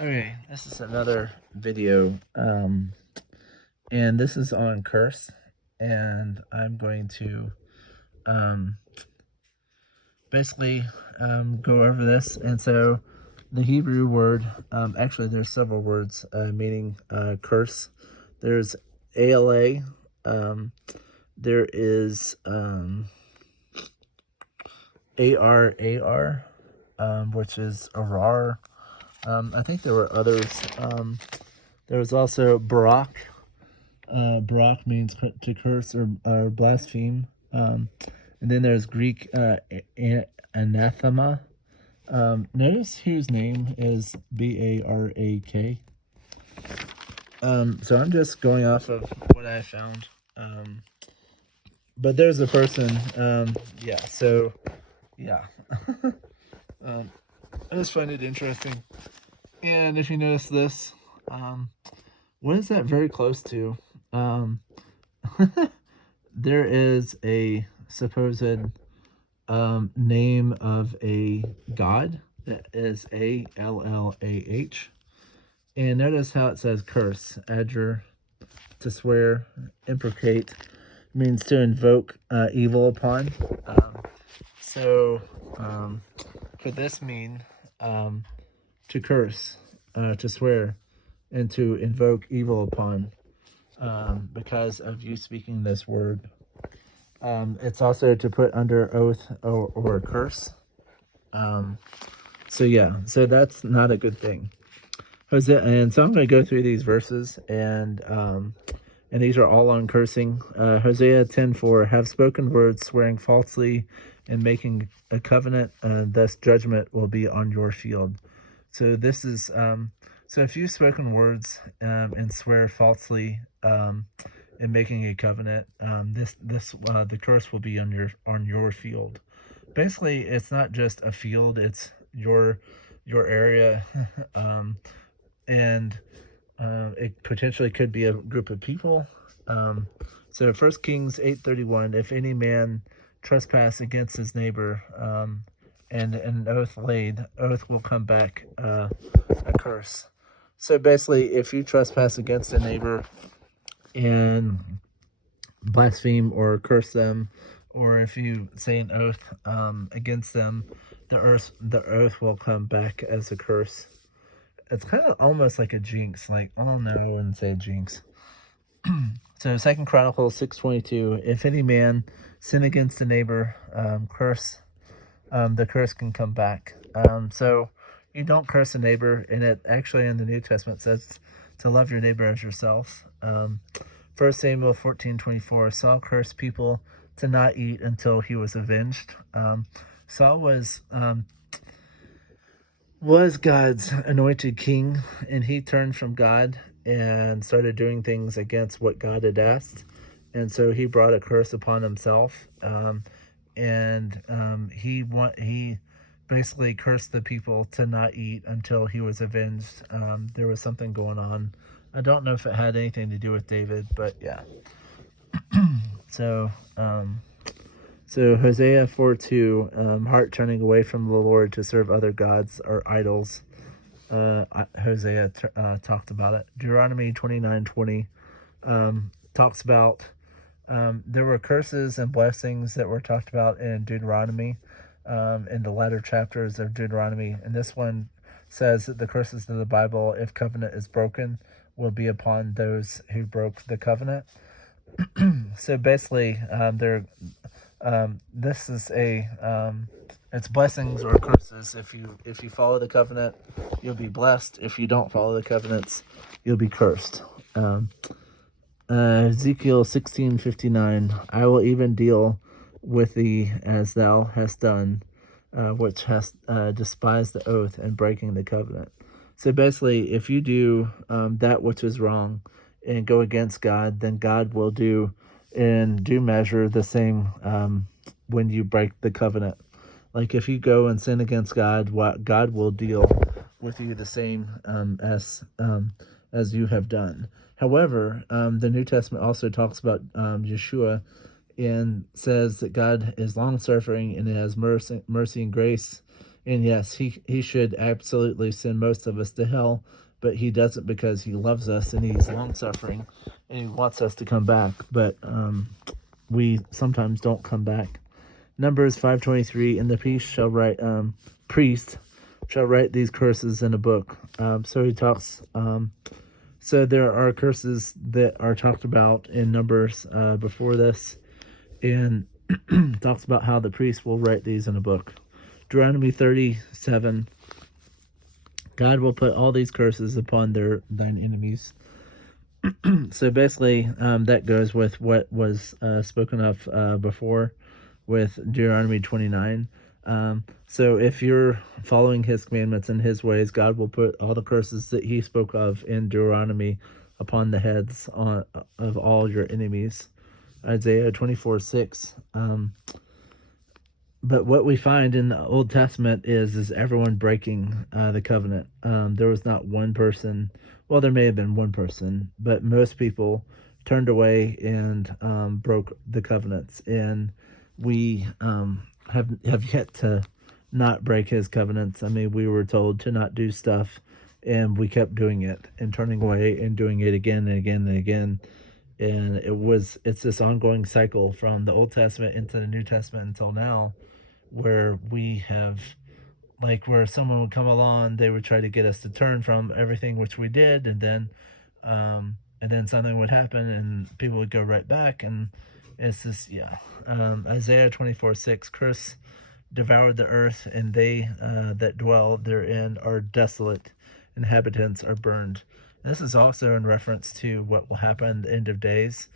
Okay, this is another video, and this is on curse, and I'm going to um, basically go over this. And so, the Hebrew word, actually, there's several words meaning curse. There's ALA, there is ARAR, which is arar. I think there were others. There was also Barak. Barak means to curse or blaspheme. And then there's Greek anathema. Notice whose name is Barak. So I'm just going off of what I found. But there's a person. Yeah. So yeah. um, I just find it interesting. And if you notice this, what is that very close to? Um, there is a supposed name of a god that is ALLAH. And notice how it says curse, adjure, to swear, imprecate, means to invoke evil upon. So, could this mean to curse, to swear, and to invoke evil upon because of you speaking this word? It's also to put under oath or curse. So yeah, so that's not a good thing. Hosea, and so I'm going to go through these verses, and these are all on cursing. Hosea 10:4, have spoken words, swearing falsely, and making a covenant, thus judgment will be on your shield. So this is so if you've spoken words and swear falsely in making a covenant, this the curse will be on your field. Basically, it's not just a field; it's your area, and it potentially could be a group of people. So 1 Kings 8:31, if any man trespass against his neighbor, and an oath laid, oath will come back a curse. So basically, if you trespass against a neighbor and blaspheme or curse them, or if you say an oath against them, the oath will come back as a curse. It's kind of almost like a jinx. Like, oh no, I wouldn't say jinx. So 2 Chronicles 6:22, if any man sin against a neighbor, curse, the curse can come back. So you don't curse a neighbor, and it actually in the New Testament says to love your neighbor as yourself. 1 Samuel 14:24, Saul cursed people to not eat until he was avenged. Saul was God's anointed king, and he turned from God and started doing things against what God had asked. And so he brought a curse upon himself. He basically cursed the people to not eat until he was avenged. There was something going on. I don't know if it had anything to do with David, but yeah. So, so Hosea 4:2, heart turning away from the Lord to serve other gods or idols. Hosea talked about it. Deuteronomy 29:20 talks about there were curses and blessings that were talked about in Deuteronomy, in the latter chapters of Deuteronomy. And this one says that the curses of the Bible, if covenant is broken, will be upon those who broke the covenant. So basically, this is it's blessings or curses. If you follow the covenant, you'll be blessed. If you don't follow the covenants, you'll be cursed. Ezekiel 16:59, I will even deal with thee as thou hast done, which hast despised the oath and breaking the covenant. So basically, if you do that which is wrong and go against God, then God will do in due measure the same when you break the covenant. Like if you go and sin against God, God will deal with you the same as you have done. However, the New Testament also talks about Yeshua and says that God is long suffering and has mercy and grace, And yes, he should absolutely send most of us to hell, but he doesn't because he loves us and he's long suffering and he wants us to come back. But we sometimes don't come back. Numbers 5:23, and the priest shall write these curses in a book. So he talks. So there are curses that are talked about in Numbers before this, and talks about how the priest will write these in a book. Deuteronomy 37, God will put all these curses upon thine enemies. So basically, that goes with what was spoken of before with Deuteronomy 29. So if you're following his commandments and his ways, God will put all the curses that he spoke of in Deuteronomy upon the heads of all your enemies. Isaiah 24:6. But what we find in the Old Testament is everyone breaking the covenant. There was not one person. Well, there may have been one person, but most people turned away and broke the covenants. And we have yet to not break his covenants. I mean, we were told to not do stuff, and we kept doing it and turning away and doing it again and again and again. And it's this ongoing cycle from the Old Testament into the New Testament until now, where we have, like, where someone would come along, they would try to get us to turn from everything which we did, and then something would happen and people would go right back. And it's this, yeah. Isaiah 24:6, curse devoured the earth, and they that dwell therein are desolate, inhabitants are burned. And this is also in reference to what will happen at the end of days.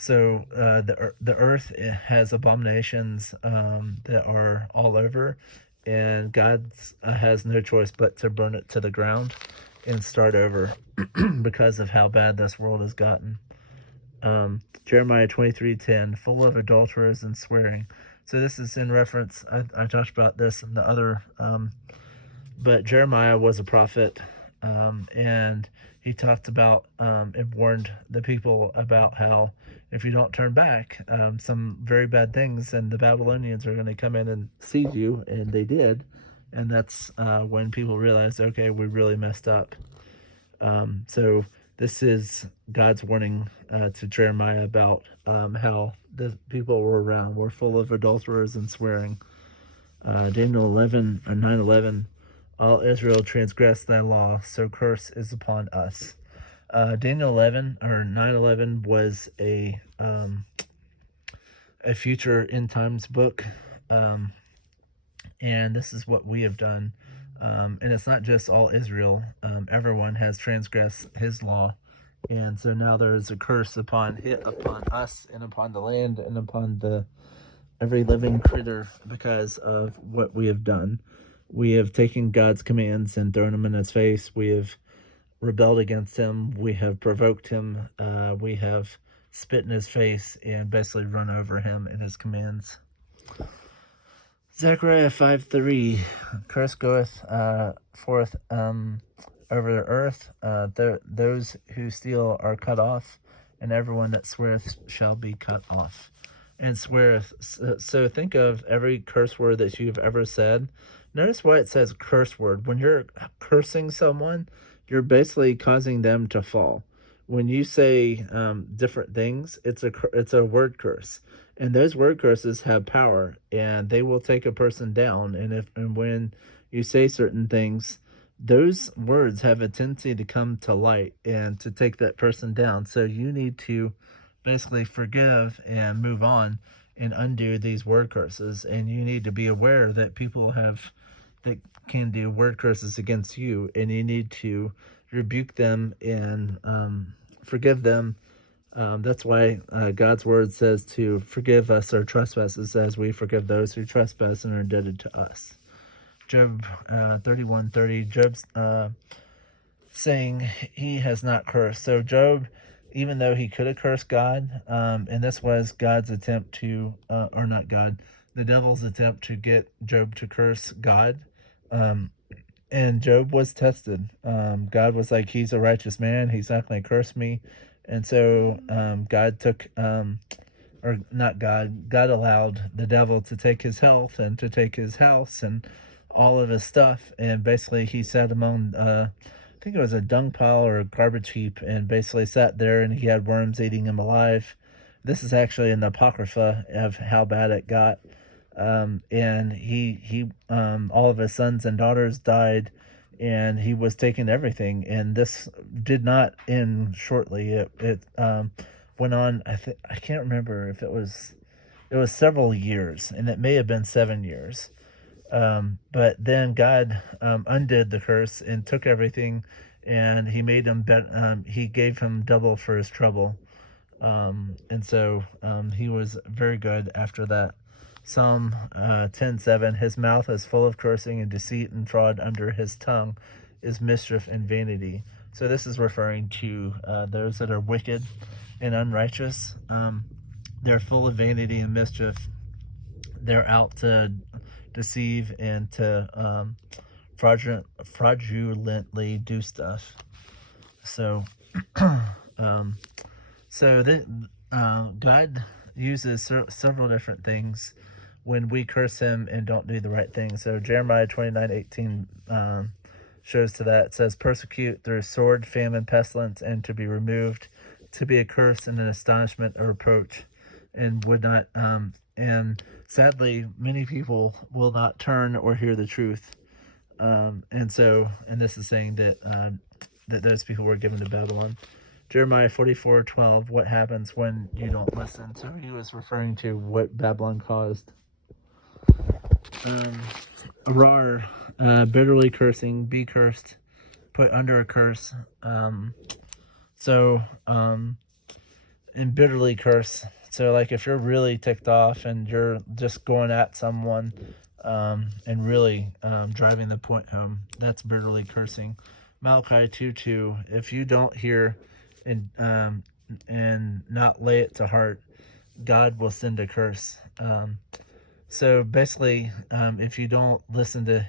So the earth has abominations that are all over, and God has no choice but to burn it to the ground and start over because of how bad this world has gotten. Jeremiah 23:10, full of adulterers and swearing. So this is in reference, I talked about this in the other, but Jeremiah was a prophet, and he talked about and warned the people about how if you don't turn back, some very bad things, and the Babylonians are going to come in and seize you, and they did. And that's when people realized, okay, we really messed up. So this is God's warning to Jeremiah about how the people were full of adulterers and swearing. Daniel 11 or 9:11, all Israel transgressed thy law, so curse is upon us. Daniel 11 or 9:11 was a future end times book, and this is what we have done. And it's not just all Israel. Everyone has transgressed his law. And so now there is a curse upon us and upon the land and upon every living critter because of what we have done. We have taken God's commands and thrown them in his face. We have rebelled against him. We have provoked him. We have spit in his face and basically run over him and his commands. Zechariah 5:3, curse goeth forth over the earth. Those who steal are cut off, and everyone that sweareth shall be cut off. And sweareth. So think of every curse word that you've ever said. Notice why it says curse word. When you're cursing someone, you're basically causing them to fall. When you say different things, it's a word curse, and those word curses have power, and they will take a person down. And when you say certain things, those words have a tendency to come to light and to take that person down. So you need to basically forgive and move on and undo these word curses. And you need to be aware that people that can do word curses against you, and you need to rebuke them and forgive them. That's why God's word says to forgive us our trespasses as we forgive those who trespass and are indebted to us. Job 31:30, Job's saying he has not cursed. So Job, even though he could have cursed God, and this was God's attempt to, or not God, the devil's attempt to get Job to curse God. And Job was tested. God was like, he's a righteous man. He's not going to curse me. And so God took or not God, God allowed the devil to take his health and to take his house and all of his stuff. And basically, he sat among, I think it was a dung pile or a garbage heap, and basically sat there and he had worms eating him alive. This is actually in the Apocrypha of how bad it got. And all of his sons and daughters died, and he was taking everything. And this did not end shortly. It went on. I can't remember if it was several years, and it may have been 7 years. But then God undid the curse and took everything, and he made him he gave him double for his trouble. And so he was very good after that. Psalm 10:7, his mouth is full of cursing and deceit, and fraud under his tongue is mischief and vanity. So this is referring to those that are wicked and unrighteous. They're full of vanity and mischief. They're out to deceive and to fraudulently do stuff. So, um, God uses several different things when we curse him and don't do the right thing. So Jeremiah 29:18 shows to that. It says, persecute through sword, famine, pestilence, and to be removed, to be a curse and an astonishment, a reproach, and would not. And sadly, many people will not turn or hear the truth. And this is saying that that those people were given to Babylon. Jeremiah 44:12, what happens when you don't listen? So he was referring to what Babylon caused. Arar, bitterly cursing, be cursed, put under a curse. And bitterly curse. So, like, if you're really ticked off and you're just going at someone and really driving the point home, that's bitterly cursing. Malachi 2:2, if you don't hear and not lay it to heart, God will send a curse. So basically, if you don't listen to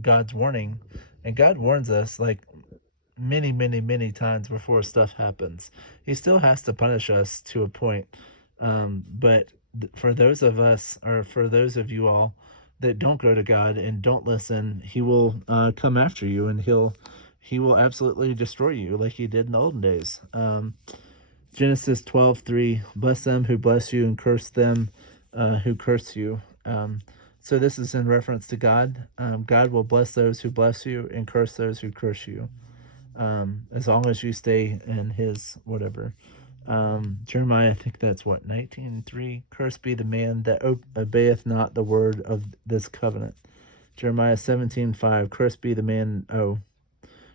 God's warning, and God warns us like many, many, many times before stuff happens, He still has to punish us to a point. But for those of us, or for those of you all that don't go to God and don't listen, He will come after you, and He will absolutely destroy you, like He did in the olden days. Genesis 12:3, bless them who bless you and curse them who curse you. So this is in reference to God. God will bless those who bless you and curse those who curse you, as long as you stay in His whatever. Jeremiah, I think that's what, 19:3. Cursed be the man that obeyeth not the word of this covenant. Jeremiah 17:5. Cursed be the man.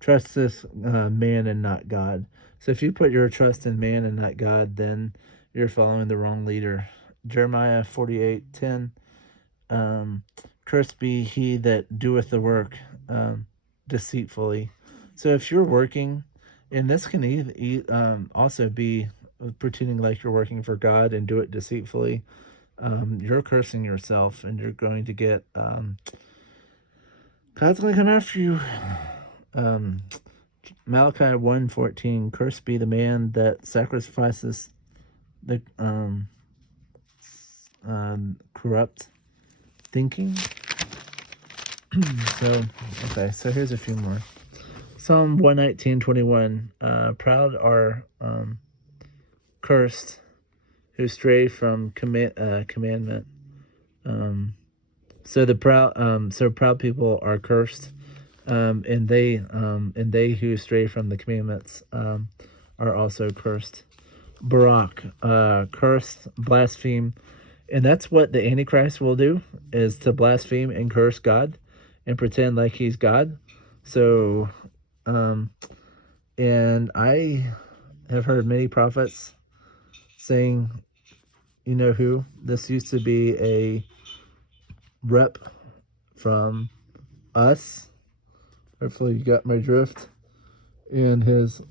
Trust this man and not God. So if you put your trust in man and not God, then you're following the wrong leader. Jeremiah 48:10. Cursed be he that doeth the work deceitfully. So if you're working, and this can also be pretending like you're working for God and do it deceitfully, you're cursing yourself, and you're going to get God's going to come after you. Malachi 1:14, cursed be the man that sacrifices the corrupt thinking. So here's a few more. Psalm 119:21, proud are cursed who stray from commandment. So proud people are cursed, and they who stray from the commandments are also cursed. Barak, cursed, blaspheme, and that's what the Antichrist will do, is to blaspheme and curse God and pretend like he's God. So, and I have heard many prophets saying, you know who? This used to be a rep from us. Hopefully you got my drift. And his,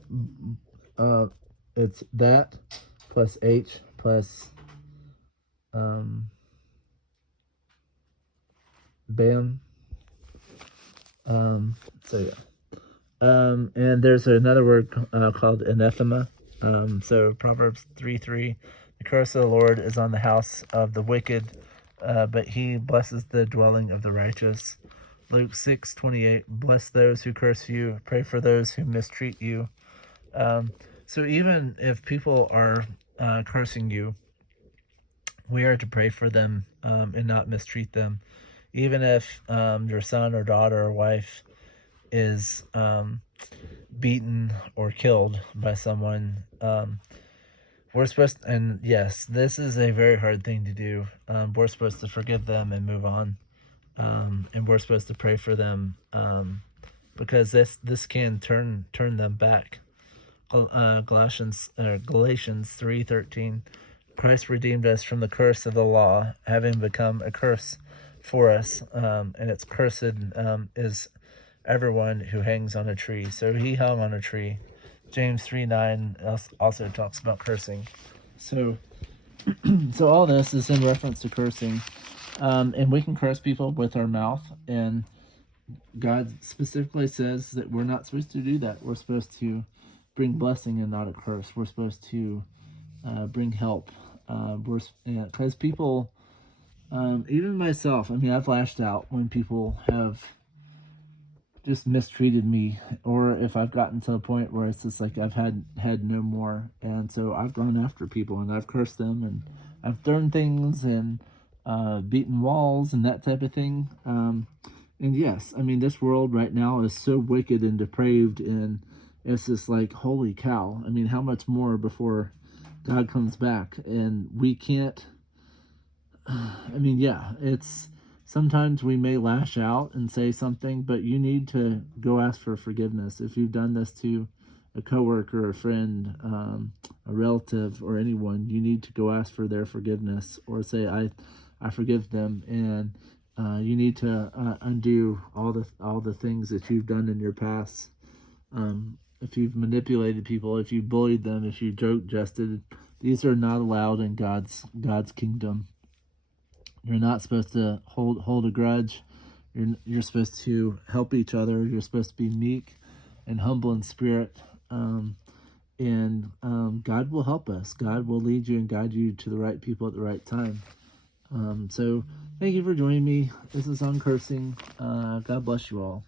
it's that plus H plus Bam. So yeah. And there's another word called anathema. So Proverbs 3:3, The curse of the Lord is on the house of the wicked, but he blesses the dwelling of the righteous. Luke 6:28. Bless those who curse you. Pray for those who mistreat you. So even if people are cursing you, we are to pray for them and not mistreat them. Even if your son or daughter or wife is beaten or killed by someone, we're supposed to, and yes, this is a very hard thing to do. We're supposed to forgive them and move on, and we're supposed to pray for them because this can turn them back. Galatians 3:13. Christ redeemed us from the curse of the law, having become a curse for us, and it's cursed is everyone who hangs on a tree. So he hung on a tree. James 3:9 also talks about cursing. So all this is in reference to cursing, and we can curse people with our mouth, and God specifically says that we're not supposed to do that. We're supposed to bring blessing and not a curse. We're supposed to bring help. Because people, even myself, I mean, I've lashed out when people have just mistreated me, or if I've gotten to a point where it's just like I've had no more, and so I've gone after people and I've cursed them and I've thrown things and beaten walls and that type of thing. And yes, I mean, this world right now is so wicked and depraved, and it's just like, holy cow. I mean, how much more before God comes back? And we can't, I mean, yeah, it's, sometimes we may lash out and say something, but you need to go ask for forgiveness. If you've done this to a coworker, a friend, a relative, or anyone, you need to go ask for their forgiveness, or say, I forgive them. And you need to undo all the things that you've done in your past. If you've manipulated people, if you bullied them, if you joke jested, these are not allowed in God's kingdom. You're not supposed to hold a grudge. You're supposed to help each other. You're supposed to be meek and humble in spirit. And God will help us. God will lead you and guide you to the right people at the right time. So thank you for joining me. This is on cursing. God bless you all.